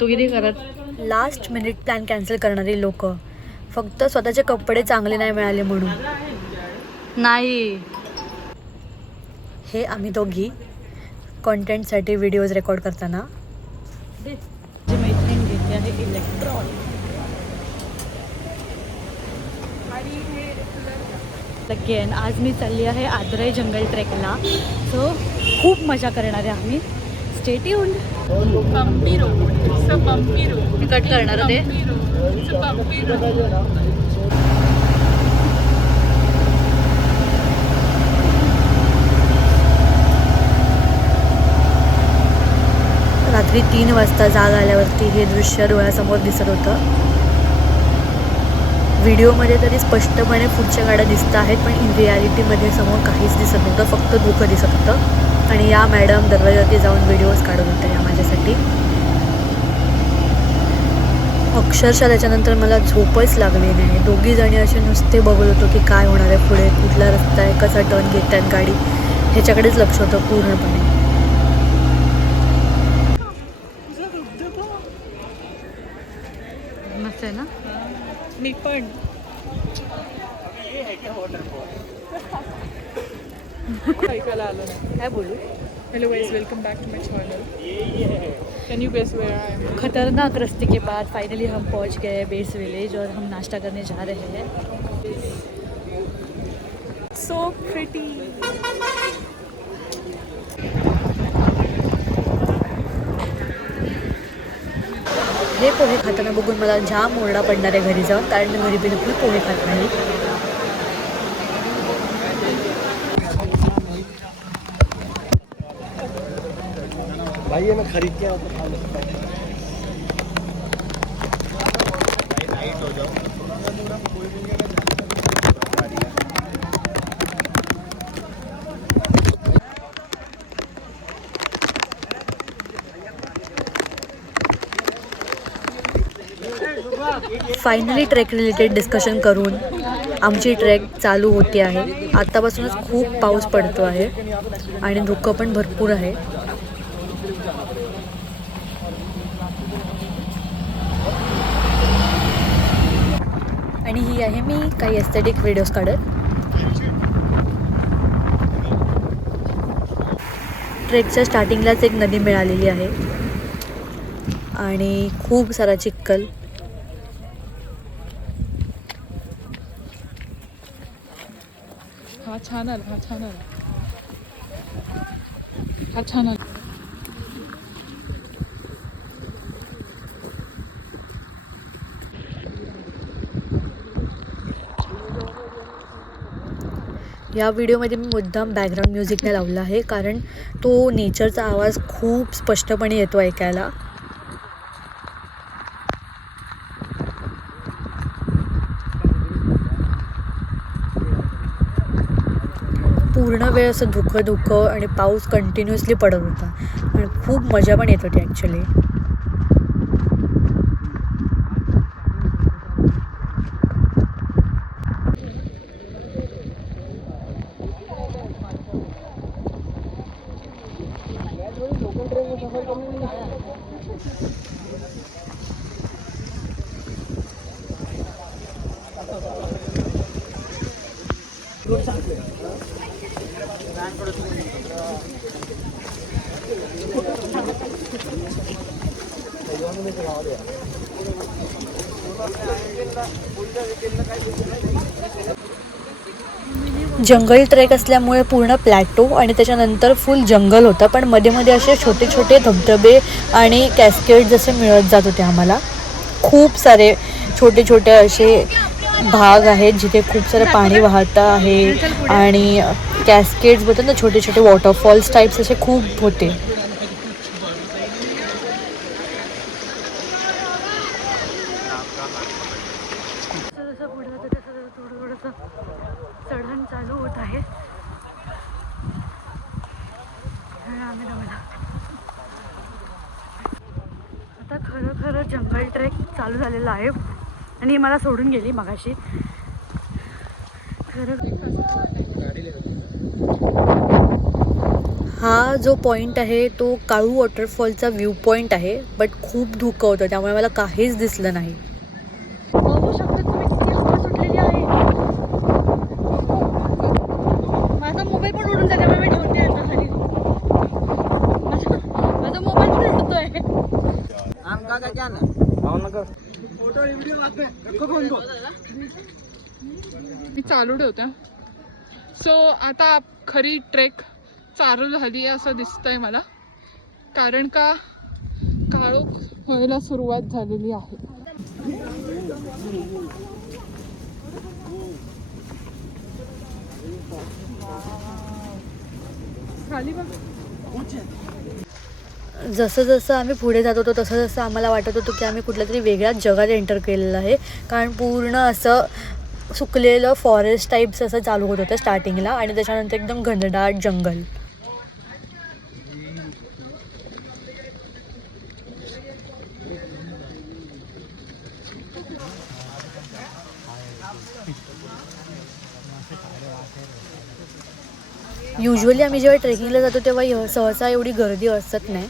तू किती करत. Last minute plan cancel करणारी लोक, फक्त स्वतःचे कपडे चांगले नाही मिळाले म्हणून. नाही, हे आम्ही दोघी कॉन्टेंटसाठी व्हिडिओज रेकॉर्ड करताना. जी मैत्रीण घेते आहे इलेक्ट्रॉन. अगेन आज मी चालली आहे आदराई जंगल ट्रेकला. सो खूप मजा करणार आहे आम्ही. Stay tuned. Bumpy road, it's a bumpy road. Cut करणार ते. It's a bumpy road. रात्री 3 वाजता जाग आल्यावरती हे दृश्य डोळ्यासमोर दिसत होतं. व्हिडिओमध्ये तरी स्पष्टपणे पुढच्या गाड्या दिसत आहेत, पण इन रियालिटीमध्ये समोर काहीच दिसत नव्हतं, फक्त धुकं दिसत होतं. आणि या मॅडम दरवाजावरती जाऊन व्हिडिओज काढत होत्या या माझ्यासाठी. अक्षरशः त्याच्यानंतर मला झोपच लागली नाही. दोघी जणी असे नुसते बघत होतो की काय होणार आहे पुढे, कुठला रस्ता आहे, कसा टर्न घेत आहेत गाडी, ह्याच्याकडेच लक्ष होतं पूर्णपणे. मस्त आहे ना. मी पण. ऐकायला आलं नाही. काय बोलू. Hello guys, welcome back to my channel. Can you guess where I am? खतरनाक रास्ते के बाद फाइनली हम पहुंच गए बेस विलेज और हम नाश्ता करने जा रहे हैं. So pretty. हे पोहे खाताना बघून मला जाम ओरडा पडणार आहे घरी जाऊन, कारण मी घरी बिलकुल पोहे खात नाही. भाई ये मैं खरीद के फायनली ट्रेक रिलेटेड डिस्कशन करून आमची ट्रेक चालू होती आहे. आत्तापासूनच खूप पाऊस पडतो आहे आणि धुकं पण भरपूर आहे. आणि ही आहे मी काही एस्थेटिक व्हिडिओज काढत. ट्रेकच्या स्टार्टिंगलाच एक नदी मिळालेली आहे आणि खूप सारा चिखल. हा छान आला, हा छान आला, हा छान आला. या व्हिडिओमध्ये मी मुद्दाम बॅकग्राऊंड म्युझिकने लावला आहे, कारण तो नेचरचा आवाज खूप स्पष्टपणे येतो ऐकायला. पूर्ण वेळ असं धुकं आणि पाऊस कंटिन्युअसली पडत होता आणि खूप मजा पण येत होती ॲक्च्युली. जंगल ट्रेक असल्यामुळे पूर्ण प्लॅटो आणि त्याच्यानंतर फुल जंगल होतं, पण मध्ये मध्ये असे छोटे छोटे धबधबे आणि कॅस्केड जसे मिळत जात होते आम्हाला. खूप सारे छोटे छोटे असे भाग आहेत जिथे खूप सारे पाणी वाहतं आहे आणि कॅस्केड्स बोलतात ना, छोटे छोटे वॉटरफॉल्स टाईप्स असे खूप होते. चढण चालू होत आहे. आता खरं जंगल ट्रेक चालू झालेला आहे आणि मला सोडून गेली मगाशी. हा जो पॉईंट आहे तो काळू वॉटरफॉलचा व्ह्यू पॉईंट आहे, बट खूप धुकं होतं त्यामुळे मला काहीच दिसलं नाही. बघू शकता तुम्ही किती हवा सुटलेली आहे. माझा मोबाईल पण उडून झाल्यामुळे मी ठेवून द्यायचा खाली. माझा मोबाईल पण उडतोय. मी चालू ठेवते. सो आता खरी ट्रेक चालू झाली आहे असं दिसतंय मला, कारण का काळोख व्हायला सुरुवात झालेली आहे. खाली बघ. जसं जसं आम्ही पुढे जात होतो तसं जसं आम्हाला वाटत होतं की आम्ही कुठल्या तरी वेगळ्याच जगात एंटर केलेलं आहे, कारण पूर्ण असं सुकलेलं फॉरेस्ट टाईप्स असं चालू होत होतं स्टार्टिंगला आणि त्याच्यानंतर एकदम घनदाट जंगल. युजली आम्ही जेव्हा ट्रेकिंगला जातो तेव्हा सहसा एवढी गर्दी असत नाही,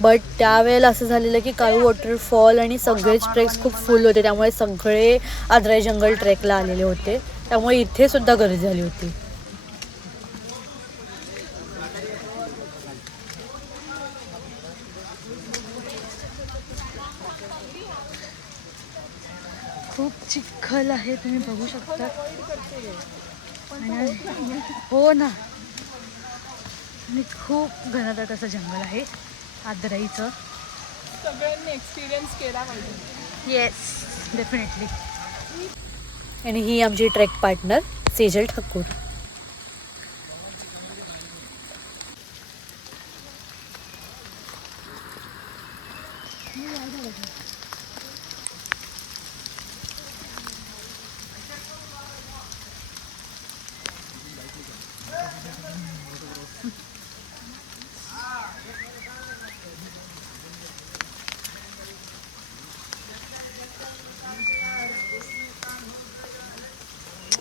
बट त्यावेळेला असं झालेलं की काळू वॉटरफॉल आणि सगळेच ट्रेक्स खूप फुल होते, त्यामुळे सगळे आदराई जंगल ट्रेकला आलेले होते, त्यामुळे इथे सुद्धा गर्दी झाली होती. खूप चिखल आहे, तुम्ही बघू शकता. हो ना, आणि खूप घनदाट असं जंगल आहे आदराईचं. सगळ्यांनी एक्सपिरियन्स केला पाहिजे. Yes, definitely. आणि ही आमची ट्रेक पार्टनर सेजल ठाकूर.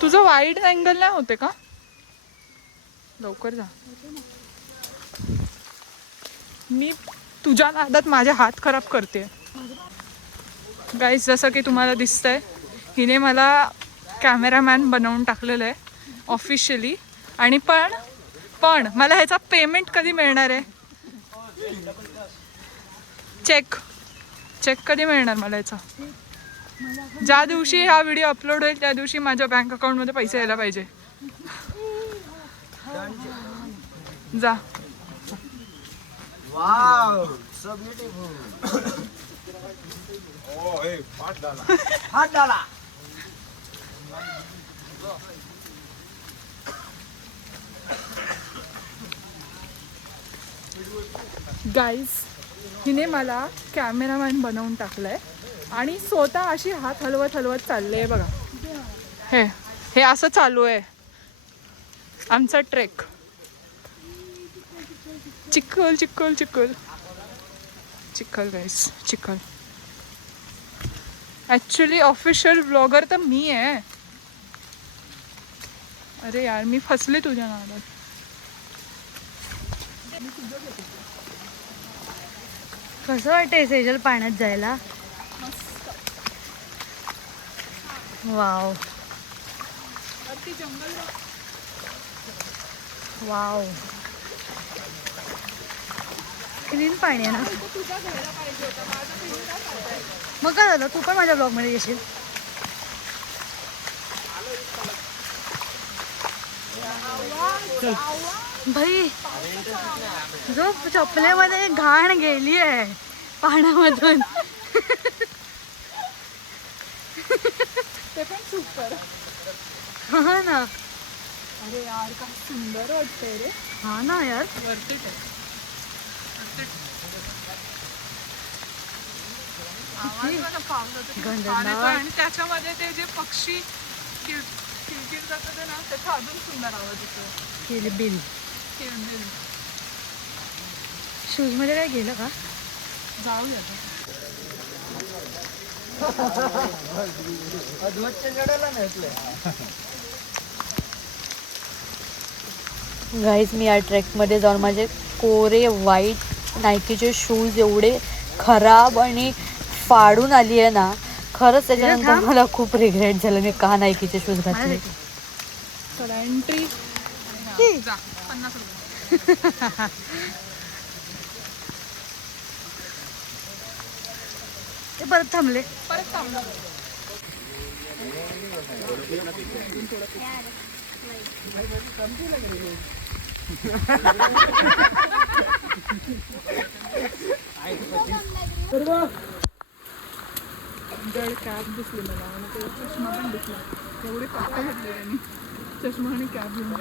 तुझं वाईड अँगल नाही होते का? लवकर जा. मी तुझ्या नादात माझे हात खराब करते. गाईज, जसं की तुम्हाला दिसतंय, हिने मला कॅमेरामॅन बनवून टाकलेलं आहे ऑफिशियली. आणि पण मला ह्याचा पेमेंट कधी मिळणार आहे? चेक कधी मिळणार मला ह्याचा? ज्या दिवशी हा व्हिडिओ अपलोड होईल त्या दिवशी माझ्या बँक अकाउंटमध्ये पैसे यायला पाहिजे. जा. Wow, so beautiful. Oh, hey, हात डाला. गाईज, हिने मला कॅमेरामॅन बनवून टाकलंय आणि स्वतः अशी हात हलवत चालले आहे बघा. हे असं चालू आहे आमचा ट्रेक. चिखल चिखल चिखल चिखल गाईज, चिखल. ॲक्च्युली ऑफिशियल ब्लॉगर तर मी आहे. अरे यार, मी फसले तुझ्या नादात. कसं वाटतंय सेजल पाण्यात जायला? वाव वाव, क्लीन पाणी आहे ना. मग काय झालं, तू पण माझ्या ब्लॉगमध्ये येशील. भाई, जो चपलेमध्ये घाण गेली आहे पाण्यामधून. ते पण सुपर. हा ना. अरे यार, काय सुंदर वाटतंय रे. हा ना यार, वरती आणि त्याच्यामध्ये ते जे पक्षी किलकिल करतात ना, त्याचा अजून सुंदर आवाज येतो. किलबिल. किलबिल. शूज मध्ये काय गेलं का? जाऊया. गाईज, मी या ट्रेकमध्ये जाऊन माझे कोरे व्हाईट नायकीचे शूज एवढे खराब आणि फाडून आली आहे ना, खरंच त्याच्यानंतर मला खूप रिग्रेट झालं मी का नायकीचे शूज घातले. चला एंट्री जा 50 रुपये. ते परत थांबले. परत थांबलो. जड कॅब दिसली मला आणि ते चष्मा पण दिसला. एवढे कपडे घातले त्यांनी, चष्मा आणि कॅब घेऊन.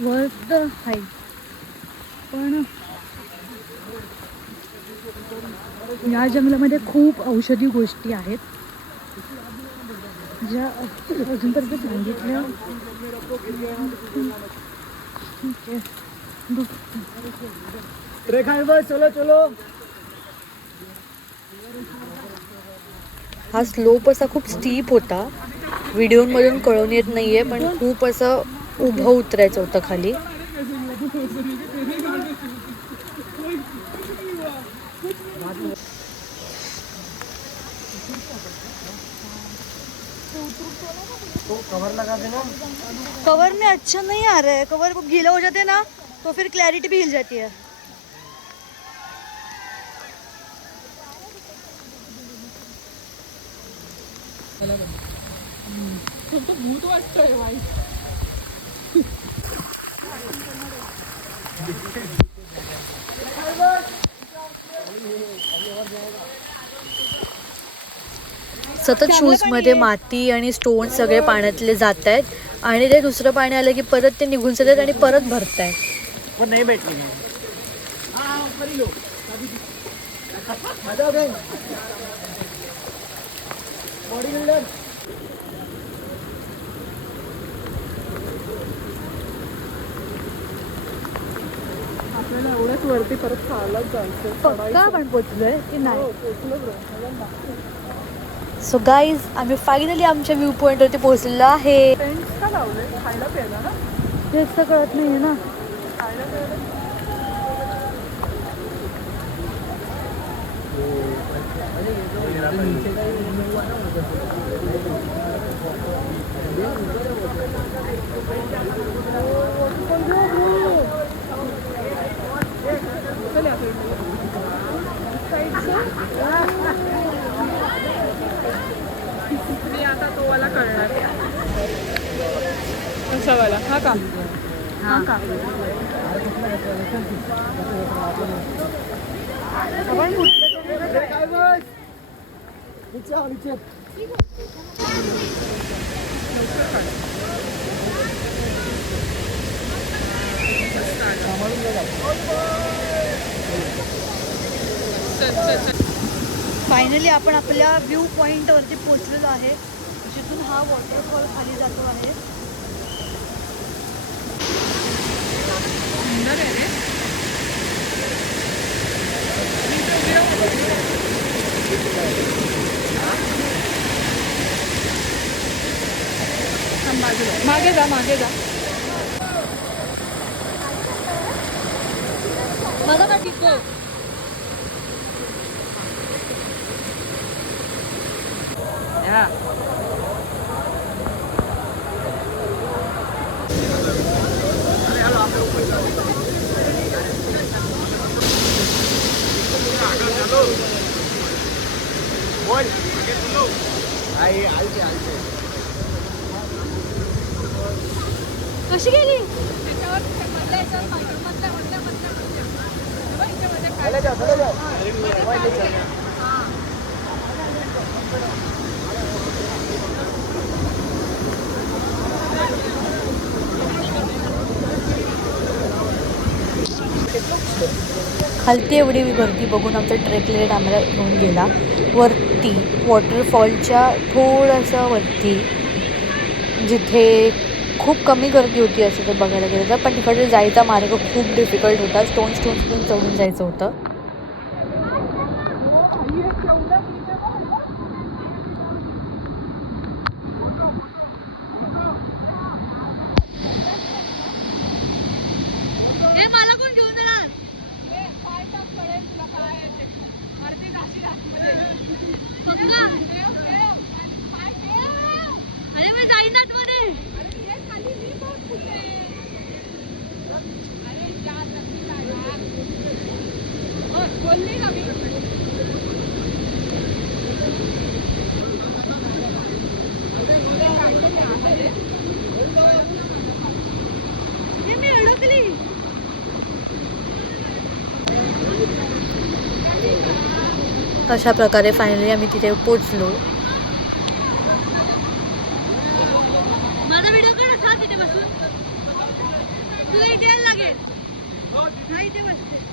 Worth the height. पण या जंगलामध्ये खूप औषधी गोष्टी आहेत ज्या अजूनपर्यंत सांगितल्या. ठीक आहे. चलो चलो. हा स्लोप असा खूप स्टीप होता, व्हिडिओमधून कळून येत नाहीये, पण खूप असं उभं उतरायचं होतं खाली. कवर लगा देना. कवर में अच्छा नहीं आ रहा है. कवर गीला हो जाते हैं ना तो फिर क्लैरिटी भी हिल जाती है. तो भूत वाटतोय वाईट. सतत शूजमध्ये माती आणि स्टोन सगळे पाण्यातले जात आहेत आणि ते दुसरं पाणी आलं की परत ते निघून जातात आणि परत भरत आहेत. वो नहीं बैठनी है. Body builder. आपल्याला एवढ्याच वरती परत चालत जायचं. पक्का आपण पोचलोय की नाही. सो गाईज, आम्ही फायनली आमच्या व्ह्यू पॉईंटवरती पोहोचलेलो आहे. टेंट का लावले? खायला प्यायला ना? तेच तर कळत नाही ना. खायला प्यायला. मी आता तो वाला करणार. कसा वाला? हा का? हा का? नीचे आओ नीचे. फायनली आपण आपल्या व्ह्यू पॉईंटवरती पोहोचलेलो आहे, जिथून हा वॉटरफॉल खाली जातो आहे. सुंदर आहे रे. मागे जा मागे जा. बघा ना तिथं. कशी गेली? खालती एवढी गर्दी बघून आमचा ट्रेक लिडर आम्हाला घेऊन गेला वरती वॉटरफॉलच्या थोडंसं वरती, जिथे खूप कमी गर्दी होती असं तर बघायला गेलं तर. पण तिकडे जायचा मार्ग खूप डिफिकल्ट होता, स्टोन्सवरून चढून जायचं होतं. मला कोण घेऊन जाणार? अरे मी जाईन आतमध्ये. मी अडकली. अशा प्रकारे फायनली आम्ही तिथे पोचलो. माझा व्हिडिओ काढ असा तिथे बसून. तुला इथे यायला लागेल. हा इथे बसते.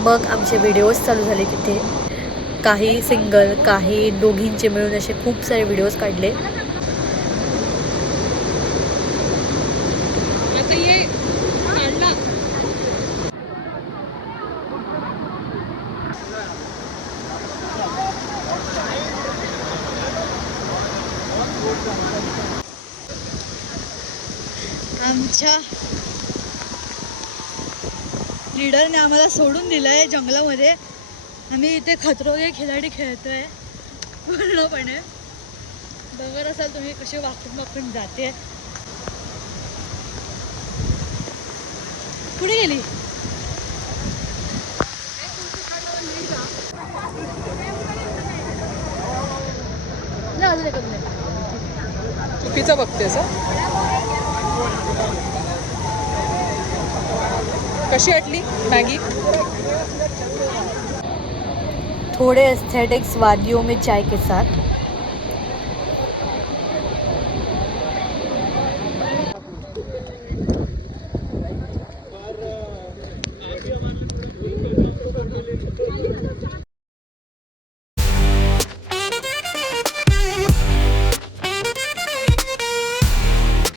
मग आमचे व्हिडिओज चालू झाले तिथे, काही सिंगल, काही दोघींचे मिळून असे खूप सारे व्हिडिओज काढले. आमच्या लीडरने आम्हाला सोडून दिलं आहे जंगलामध्ये. आम्ही इथे खतरों खिलाडी खेळतोय पूर्णपणे. बघत असाल तुम्ही कसे वाकून जाते. कुठे गेली? चुकीचं बघतेस कशी वाटली मॅगी? थोड़े एस्थेटिक्स वादियों में चाय के साथ.